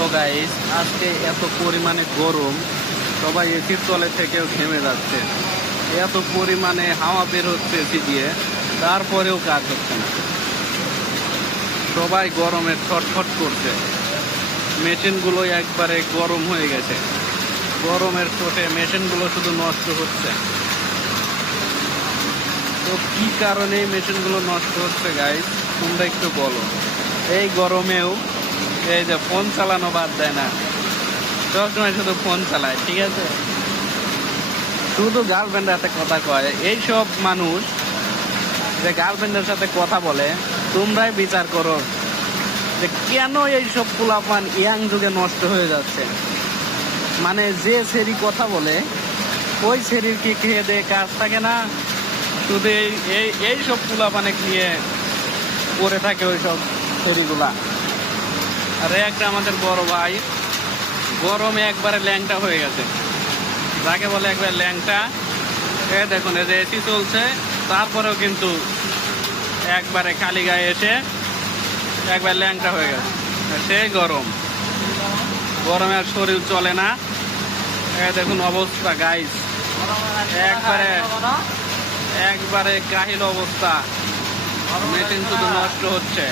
তো গাইস, আজকে এত পরিমাণে গরম, সবাই এসির তলে থেকেও ঘেমে যাচ্ছে। এত পরিমাণে হাওয়া বের হচ্ছে এসি দিয়ে, তারপরেও কাজ হচ্ছে না। সবাই গরমে ছটফট করছে। মেশিনগুলো একবারে গরম হয়ে গেছে। গরমের চোটে মেশিনগুলো শুধু নষ্ট হচ্ছে। তো কি কারণে এই মেশিনগুলো নষ্ট হচ্ছে গাইস, তোমরা একটু বলো। এই গরমেও এই যে ফোন চালানো বাদ দেয় না, সবসময় শুধু ফোন চালায়, ঠিক আছে। শুধু গার্লফ্রেন্ডের সাথে কথা কয়। এইসব মানুষ যে গার্লফ্রেন্ডের সাথে কথা বলে, তোমরাই বিচার করো যে কেন এইসব পোলাপান ইয়াং যুগে নষ্ট হয়ে যাচ্ছে। মানে যে সেরি কথা বলে, ওই সেরির কি খেয়ে দেয়ে কাজ থাকে না, শুধু এইসব পোলাপানে নিয়ে পড়ে থাকে ওইসব সেরিগুলা। আর একটা আমাদের বড় ভাই গরমে একবারে ল্যাংটা হয়ে গেছে, যাকে বলে একবার ল্যাংটা। দেখুন, এই যে এসি চলছে, তারপরেও কিন্তু একবারে খালি গায়ে এসে একবার ল্যাংটা হয়ে গেছে। সেই গরমে আর শরীর চলে না। দেখুন অবস্থা গাইস, একবারে কাহিল অবস্থা। মেশিন শুধু নষ্ট হচ্ছে।